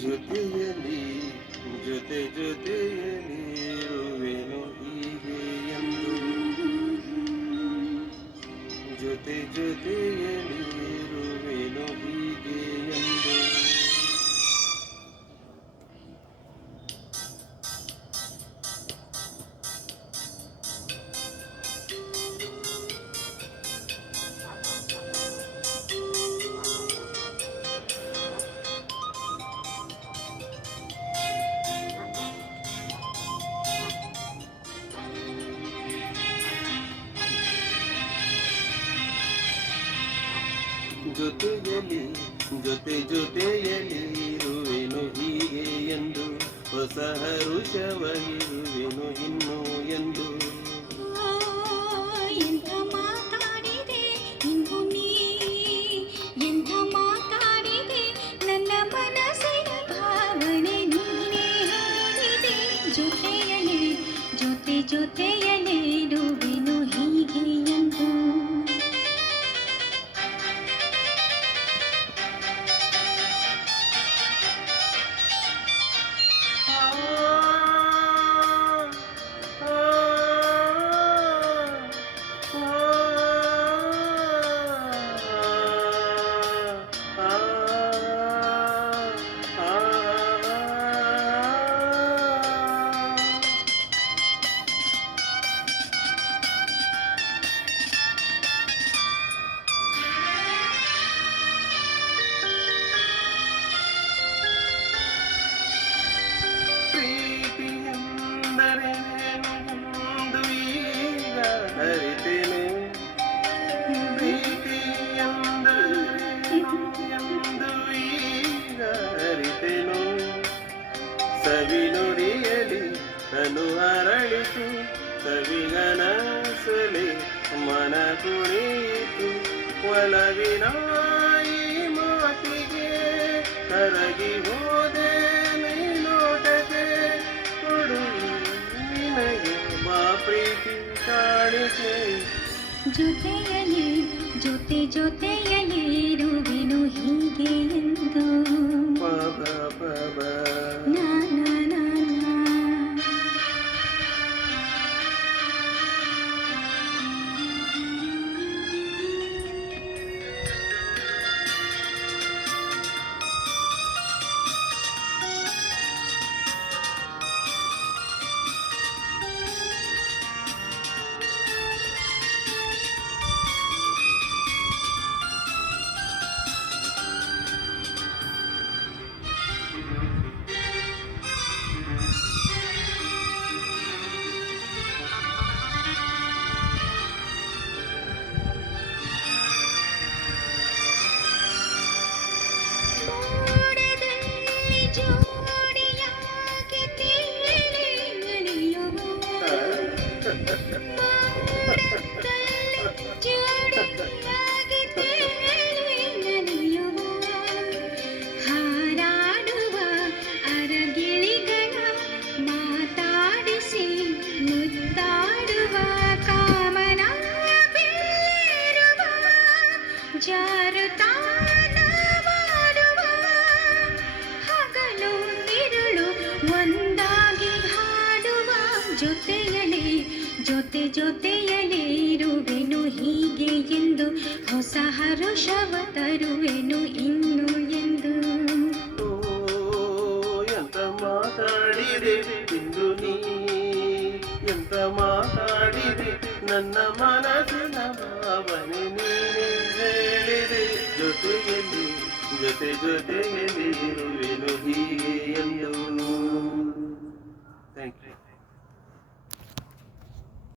ಜೊತೆಯಲಿ ಜೊತೆ ಜೊತೆಯಲಿ ಇರುವೆನು ಹೀಗೆ ಎಂದು ಜೊತೆ ಜೊತೆಯಲಿ ಇರುವೆನು ಹೀಗೆ ಎಂದು ಜೊತೆಯಲಿ ಜೊತೆ ಜೊತೆಯಲಿ ಇರುವೆನು ಹೀಗೆ ಎಂದು ಹೊಸ ಹರುಷವ ಇರುವೆನು ಇನ್ನು ಎಂದು ಎಂಥ ಮಾತಾಡಿದೆ ಇಂದು ನೀ ಎಂಥ ಮಾತಾಡಿದೆ ನನ್ನ ಮನಸ್ಸಿನ ಭಾವನೆ ನೀನೇ ಹೇಳಿದೆ ಜೊತೆಯಲಿ ಜೊತೆ ಜೊತೆಯಲಿ ಇರುವೆನು ಹೀಗೆ ಎಂದು ಅರಿತೇನೆ ಪ್ರೀತಿ ಎಂದರೇನು ಎಂದು ಈಗ ಅರಿತೆನು ಸವಿ ನುಡಿಯಲಿ ತನು ಅರಳಿತು ಸವಿಗನಸಲಿ ಮನ ಕುಣಿಯಿತು ಒಲವಿನ ಈ ಮಾತಿಗೆ ಕರಗಿ ಹೋದೆ ನೀನೋಟಕ್ಕೆ ಕೊಡು ನಿನಗೆ ಬಾ ಪ್ರೀತಿ ಕಾಣಿಕೆ ಜೊತೆಯಲಿ ಜೊತೆ ಜೊತೆಯಲಿ ಇರುವೆನು ಹೀಗೆ ಎಂದು ಪಬ ಪಬ ನಾ ನಾ ನಾ ನಾ. ಮೋಡದಲ್ಲಿ ಜೋಡಿಯಾಗಿ ತೇಲಿ ನಲಿಯುವ ಮೋಡದಲ್ಲಿ ಜೋಡಿಯಾಗಿ ತೇಲಿ ನಲಿಯುವ ಹಾರಾಡುವ ಅರಗಿಳಿಗಳ ಮಾತಾಡಿಸಿ ಮುತ್ತಾಡುವ ಕಾಮನ ಬೀರುವ ಜಾರುತಾನ ಮಾಡುವ ಹಗಲು ಇರುಳು ಒಂದಾಗಿ ಹಾಡುವ ಜೊತೆಯಲಿ ಜೊತೆ ಜೊತೆಯಲಿ ಇರುವೆನು ಹೀಗೆ ಎಂದು ಹೊಸ ಹರುಷವ ತರುವೆನು ಇನ್ನು ಎಂದು ಓ ಎಂತ ಮಾತಾಡಿದೆ ಇಂದು ನೀ ಎಂತ ಮಾತಾಡಿದೆ ನನ್ನ ಮನಸ್ಸಿನ ಭಾವನೆ ನೀನೇ ಹೇಳಿದೆ ಜೊತೆಯಲ್ಲಿ ಜೊತೆ ಜೊತೆಯಲ್ಲಿ ಇರುವೆನು ಹೀಗೆ